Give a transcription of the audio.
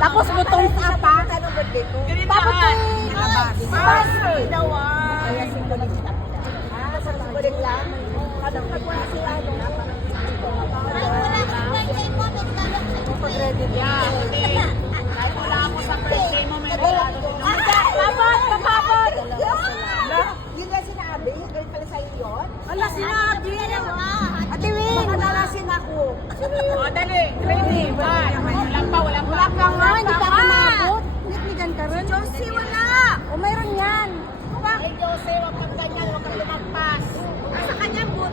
Tapos butong apa. Anong birthday ko? Tapos Ginawa. Kaya simbolik siya. Sa simbolik lang. Anong nagwala si ano? Pag-ready niya. Kahit wala ako sa birthday mo, may regalo din ako. Papabot! Yun nga sinabi, yung girl pala sa'yo yun. Wala sinabi! Ate Win! Baka nalasin ako. O, dali. Ready? Bye. Walang pa. Wala ka nga, hindi ka kumabot. Nitnigan ka rin. Josie, wala! O mayroon yan. Ay, Jose, wag kang ganyan. Wag kang lumagpas. Sa kanya, boot.